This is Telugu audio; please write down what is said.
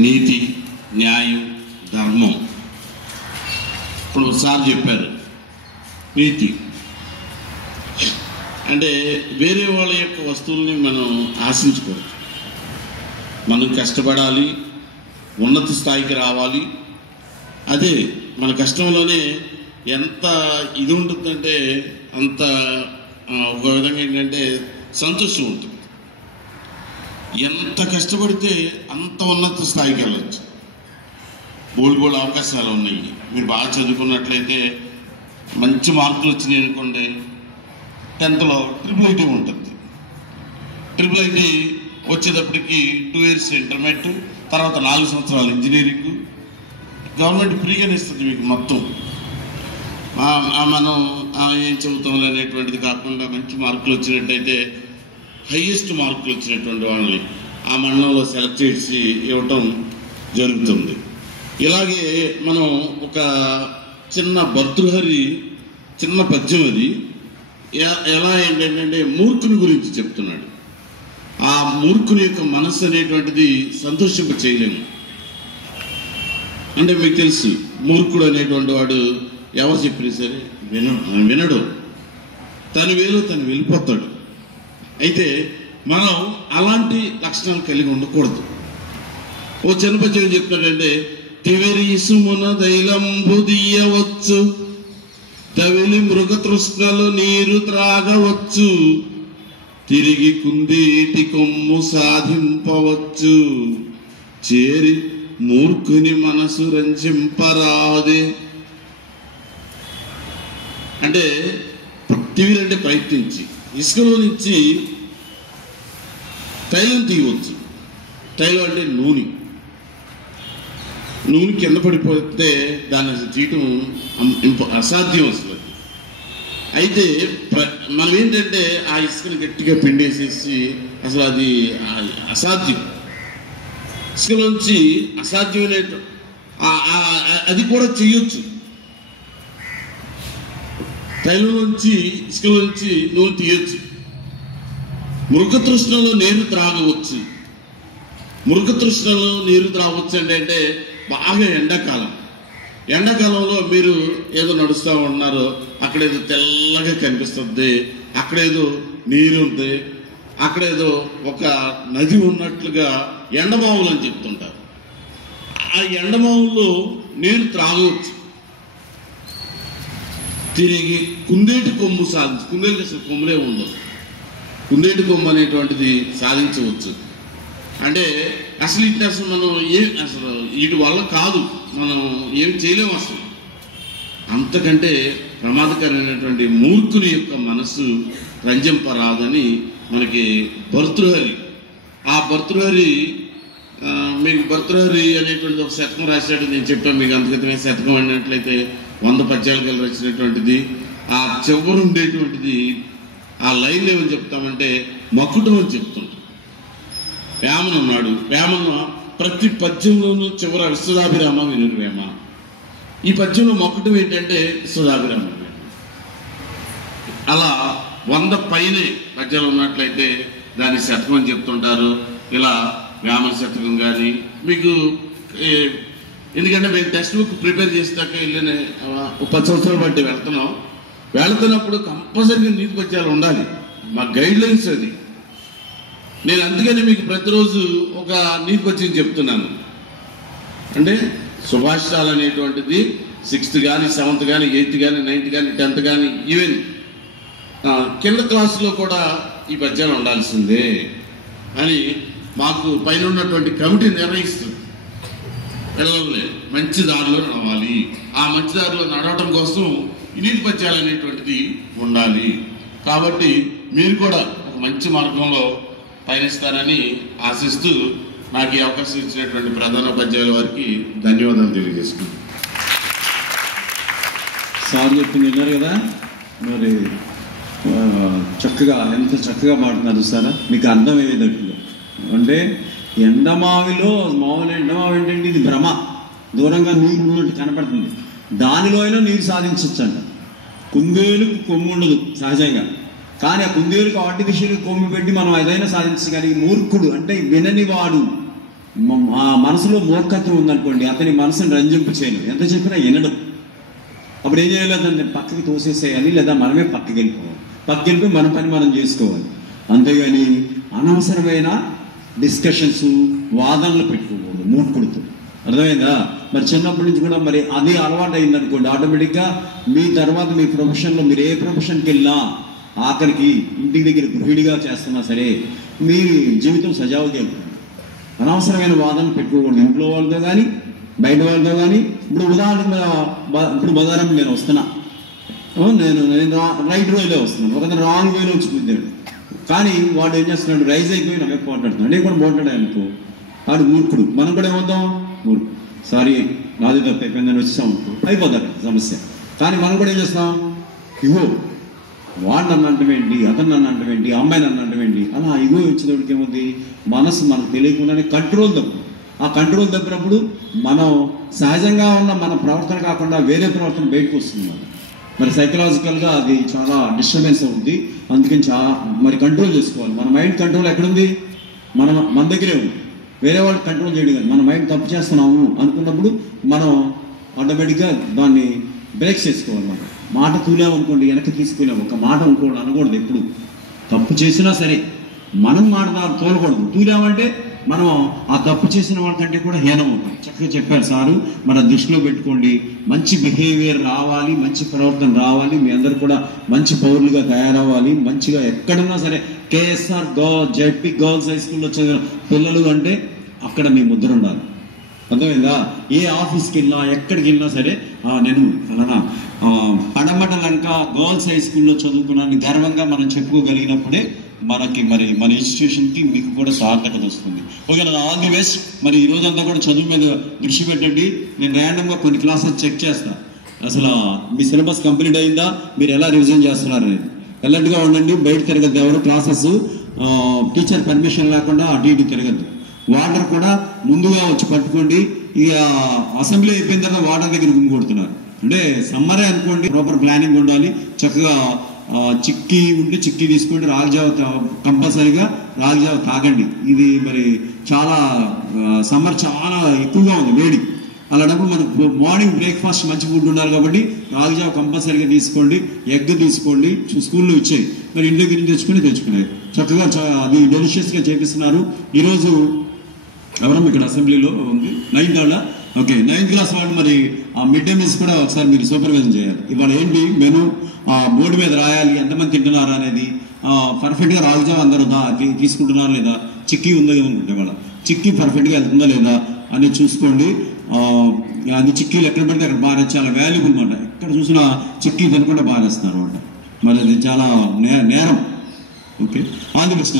నీతి, న్యాయం, ధర్మం. ఇప్పుడు సార్ చెప్పారు నీతి అంటే వేరే వాళ్ళ యొక్క వస్తువుల్ని మనం ఆశించకూడదు. మనం కష్టపడాలి, ఉన్నత స్థాయికి రావాలి. అదే మన కష్టంలోనే ఎంత ఇది ఉంటుందంటే అంత ఒక విధంగా ఏంటంటే సంతోషం ఉంటుంది. ఎంత కష్టపడితే అంత ఉన్నత స్థాయికి వెళ్ళచ్చు. బోల్డ్ అవకాశాలు ఉన్నాయి. మీరు బాగా చదువుకున్నట్లయితే మంచి మార్కులు వచ్చినాయి అనుకోండి, 10th ట్రిపుల్ ఐటీ ఉంటుంది. ట్రిపుల్ ఐటీ వచ్చేటప్పటికి 2 years ఇంటర్మీడియట్, తర్వాత 4 సంవత్సరాలు ఇంజనీరింగ్. గవర్నమెంట్ ఫ్రీగానే ఇస్తుంది మీకు మొత్తం. మనం ఏం చదువుతాం అనేటువంటిది కాకుండా మంచి మార్కులు వచ్చినట్టయితే హైయెస్ట్ మార్కులు వచ్చినటువంటి వాళ్ళని ఆ మండలంలో సెలెక్ట్ చేసి ఇవ్వటం జరుగుతుంది. ఇలాగే మనం ఒక చిన్న భర్తృహరి చిన్న పద్యం, అది ఎలా ఏంటంటే మూర్ఖుని గురించి చెప్తున్నాడు. ఆ మూర్ఖుని యొక్క మనస్సు అనేటువంటిది సంతోషింప చేయలేము. అంటే మీకు తెలుసు, మూర్ఖుడు అనేటువంటి వాడు ఎవరు చెప్పినా సరే వినడు, తన వేలు తను వెళ్ళిపోతాడు. అయితే మనం అలాంటి లక్షణాలు కలిగి ఉండకూడదు. ఓ చిన్న పద్యం చెప్తాడంటే, తివరి ఇసుమున దైలంబు దీయవచ్చు, తవిలి మృగతృష్ణలు నీరు త్రాగవచ్చు, తిరిగి కుందేటి కొమ్ము సాధింపవచ్చు, చేరి మూర్ఖుని మనసు రంజింపరాదే. అంటే తివిరంటే ప్రయత్నించి ఇసుకలో నుంచి తైలం తీయవచ్చు. తైలం అంటే నూనె కింద పడిపోతే దాన్ని తీయటం అసాధ్యం అసలు. అయితే మనం ఏంటంటే ఆ ఇసుకని గట్టిగా పిండేసేసి అసలు అది అసాధ్యం. ఇసుకలోంచి అసాధ్యమైన అది కూడా చెయ్యొచ్చు. తైలంలోంచి ఇసుకలోంచి నూనె తీయొచ్చు. మృగతృష్ణలో నీరు త్రాగవచ్చు. మృగతృష్ణలో నీరు త్రాగవచ్చు అంటే బాగా ఎండాకాలంలో మీరు ఏదో నడుస్తూ ఉన్నారు, అక్కడేదో తెల్లగా కనిపిస్తుంది, అక్కడేదో నీరు ఉంది, అక్కడేదో ఒక నది ఉన్నట్లుగా ఎండమావులు అని చెప్తుంటారు. ఆ ఎండమావుల్లో నీరు త్రాగవచ్చు. తిరిగి కుందేటి కొమ్ము సాధించు, కుందేటికి అసలు కొమ్ములే ఉండవు, కుందేటి కొమ్ము అనేటువంటిది సాధించవచ్చు. అంటే అసలు ఇట్లా అసలు మనం అసలు వీటి వల్ల కాదు, మనం ఏమి చేయలేము అసలు. అంతకంటే ప్రమాదకరమైనటువంటి మూర్ఖుని యొక్క మనసు రంజింపరాదని మనకి భర్తృహరి. ఆ భర్తృహరి, మీకు భర్తృహరి అనేటువంటి ఒక శతకం రాశాడు. నేను చెప్పాను మీకు అంతగతమే. శతకం అన్నట్లయితే 100 పద్యాలు కలిసి వచ్చినటువంటిది. ఆ చివరు ఉండేటువంటిది ఆ లైన్ ఏమని చెప్తామంటే మకుటం అని చెప్తుంటాం. వేమన ఉన్నాడు. వేమన ప్రతి పద్యంలోనూ చివర విశ్వదాభిరామ వినుర్వేమ. ఈ పద్యంలో మకుటం ఏంటంటే విశ్వదాభిరామ. అలా 100 పైనే పద్యాలు ఉన్నట్లయితే దాన్ని శతకం అని చెప్తుంటారు. ఇలా వేమన శతకం కానీ మీకు, ఎందుకంటే మేము టెక్స్ట్ బుక్ ప్రిపేర్ చేస్తాక వెళ్ళిన 10 సంవత్సరాలు బట్టి వెళ్తున్నప్పుడు కంపల్సరీగా నీతి పద్యాలు ఉండాలి. మా గైడ్ లైన్స్ అది. నేను అందుకని మీకు ప్రతిరోజు ఒక నీతి పద్యం చెప్తున్నాను. అంటే సుభాషితాలు అనేటువంటిది 6th కానీ 7th కానీ 8th కానీ 9th కానీ 10th కానీ ఈవెన్ కింద క్లాసులో కూడా ఈ పద్యాలు ఉండాల్సిందే అని మాకు పైన ఉన్నటువంటి కమిటీ నిర్ణయిస్తుంది. పిల్లల్ని మంచి దారిలో నడవాలి. ఆ మంచి దారిలో నడవటం కోసం ఈ నీతి పద్యాలు అనేటువంటిది ఉండాలి. కాబట్టి మీరు కూడా ఒక మంచి మార్గంలో పయనిస్తారని ఆశిస్తూ నాకు ఈ అవకాశం ఇచ్చినటువంటి ప్రధాన ఉపాధ్యాయుల వారికి ధన్యవాదాలు తెలియజేస్తున్నాను. సార్ చెప్పింది విన్నారు కదా, మరి చక్కగా ఎంత చక్కగా మాట్లాడుతున్నారు సార్. మీకు అర్థమయ్యేటట్లు అంటే ఎండమావిలో మామూలు ఎండమావి ఏంటంటే ఇది భ్రమ, దూరంగా నీరు ఉన్నట్టు కనపడుతుంది, దానిలో అయినా నీరు సాధించవచ్చు అంట. కుందేలుకు కొమ్ము ఉండదు సహజంగా, కానీ ఆ కుందేలుకు ఆర్టిఫిషియల్ కొమ్ము పెట్టి మనం ఏదైనా సాధించగలిగి మూర్ఖుడు అంటే వినని వాడు ఆ మనసులో మూర్ఖత్వం ఉందనుకోండి, అతని మనసుని రంజింపు చేయలేదు, ఎంత చెప్పినా వినడు. అప్పుడు ఏం చేయాలి? అతన్ని పక్కకి తోసేసేయాలి, లేదా మనమే పక్కకి వెళ్ళిపోవాలి. పక్కకి వెళ్ళిపోయి మన పని మనం చేసుకోవాలి. అంతేగాని అనవసరమైన డిస్కషన్స్, వాదనలు పెట్టుకోకూడదు మూర్ఖుడితో. అర్థమైందా? మరి చిన్నప్పటి నుంచి కూడా మరి అది అలవాటు అయింది అనుకోండి, ఆటోమేటిక్గా మీ తర్వాత మీ ప్రొఫెషన్లో మీరు ఏ ప్రొఫెషన్కి వెళ్ళినా, ఆఖరికి ఇంటికి దగ్గర గృహిణిగా చేస్తున్నా సరే, మీ జీవితం సజావుగా వెళ్తుంది. అనవసరమైన వాదనలు పెట్టుకోకూడదు ఇంట్లో వాళ్ళతో కానీ బయట వాళ్ళతో కానీ. ఇప్పుడు ఉదాహరణకు ఇప్పుడు బజారం నేను వస్తున్నా, నేను రైట్ వేలో వస్తున్నాను, ఒక రాంగ్ వేలో వచ్చి కుద్దాడు. కానీ వాడు ఏం చేస్తున్నాడు? రైజ్ అయిపోయి నాకు పోట్లాడుతున్నాడు. నేను కూడా పోట్లాడాను అనుకో, వాడు మూర్ఖుడు. మనం కూడా ఏమవుతాం? మూర్ఖుడు. సారీ నాది తప్పు అయిపోయిందని వచ్చాం అనుకో, అయిపోతారు సమస్య. కానీ మనం కూడా ఏం చేస్తాం? ఇగో వాడు నన్ను అంటమేంటి, అతను నన్ను అంటమేంటి, అమ్మాయి నన్ను అంటమేంటి, అలా ఇగో ఇచ్చేటోడికి ఏముంది? మనసు మనకు తెలియకుండానే కంట్రోల్ తప్పు. ఆ కంట్రోల్ తప్పినప్పుడు మనం సహజంగా ఉన్న మన ప్రవర్తన కాకుండా వేరే ప్రవర్తన బయటకు వస్తుంది. మరి సైకలాజికల్గా అది చాలా డిస్టర్బెన్స్ అవుతుంది. అందుకని మరి కంట్రోల్ చేసుకోవాలి. మన మైండ్ కంట్రోల్ ఎక్కడుంది? మన దగ్గరే ఉంది. వేరే వాళ్ళు కంట్రోల్ చేయడం కాదు. మన మైండ్ తప్పు చేస్తున్నాము అనుకున్నప్పుడు మనం ఆటోమేటిక్గా దాన్ని బ్రేక్ చేసుకోవాలి. మనం మాట తూలేమనుకోండి, వెనక్కి తీసుకునేము. ఒక మాట అనుకోండి అనకూడదు. ఎప్పుడు తప్పు చేసినా సరే మనం మాట తోలకూడదు. తూలేమంటే మనం ఆ తప్పు చేసిన వాళ్ళకంటే కూడా హీనం అవుతాం. చక్కగా చెప్పారు సారు. మన దృష్టిలో పెట్టుకోండి, మంచి బిహేవియర్ రావాలి, మంచి ప్రవర్తన రావాలి, మీ అందరు కూడా మంచి పౌరులుగా తయారవ్వాలి. మంచిగా ఎక్కడున్నా సరే కేఎస్ఆర్ జెడ్పీ గర్ల్స్ హై స్కూల్లో చదివిన పిల్లలు అంటే అక్కడ మీ ముద్ర ఉండాలి. అర్థమైందా? ఏ ఆఫీస్కి వెళ్ళినా ఎక్కడికి వెళ్ళినా సరే నేను అలానా పడమట లంక గర్ల్స్ హై స్కూల్లో చదువుకున్నాను గర్వంగా మనం చెప్పుకోగలిగినప్పుడే మరి మన ఇన్స్టిట్యూషన్కి మీకు కూడా సార్థకత వస్తుంది. Okay, all the best. మరి ఈ రోజంతా కూడా చదువు మీద దృష్టి పెట్టండి. నేను ర్యాండమ్గా కొన్ని క్లాసెస్ చెక్ చేస్తాను. అసలు మీ సిలబస్ కంప్లీట్ అయిందా, మీరు ఎలా రివిజన్ చేస్తున్నారు అనేది. అలర్ట్గా ఉండండి. బయట తిరగద్దు ఎవరు. క్లాసెస్ టీచర్ పర్మిషన్ లేకుండా అటు ఇటు తిరగద్దు. వాటర్ కూడా ముందుగా వచ్చి పట్టుకోండి. ఇక అసెంబ్లీ అయిపోయిన తర్వాత వాటర్ దగ్గర గుమ్మికొడుతున్నారు. అంటే సమ్మరే అనుకోండి, ప్రాపర్ ప్లానింగ్ ఉండాలి. చక్కగా చిక్కీ ఉంటే చిక్కీ తీసుకోండి. రాగిజావ కంపల్సరీగా రాగిజావ తాగండి. ఇది మరి చాలా సమ్మర్ చాలా ఎక్కువగా ఉంది వేడి. అలాంటప్పుడు మనకు మార్నింగ్ బ్రేక్ఫాస్ట్ మంచి ఫుడ్ ఉండాలి కాబట్టి రాగిజావ కంపల్సరీగా తీసుకోండి. ఎగ్ తీసుకోండి, స్కూల్లో ఇచ్చేయి. మరి ఇంటి దగ్గర నుంచి తెచ్చుకునేది చక్కగా అది డెలిషియస్గా చేపిస్తున్నారు. ఈరోజు ఎవరన్నా ఇక్కడ అసెంబ్లీలో ఉంది 9th వాళ్ళ. ఓకే, 9th క్లాస్ వాళ్ళు మరి ఆ మిడ్ డే మీల్స్ కూడా ఒకసారి మీరు సూపర్వైజన్ చేయాలి. ఇవాళ ఏంటి మెను బోర్డు మీద రాయాలి, ఎంతమంది తింటున్నారు అనేది. పర్ఫెక్ట్గా రాగుజావ అందరూ తీసుకుంటున్నారు లేదా, చిక్కీ ఉందా అనుకుంటే వాళ్ళ చిక్కీ పర్ఫెక్ట్గా వెళ్తుందా లేదా అని చూసుకోండి. అది చిక్కీలు ఎక్కడ పడితే అక్కడ బాగా చాలా వాల్యుబుల్ అనమాట. ఎక్కడ చూసినా చిక్కీ తినకుండా బాగా వేస్తున్నారు అనమాట. మరి అది చాలా నేరం. Okay, all the best.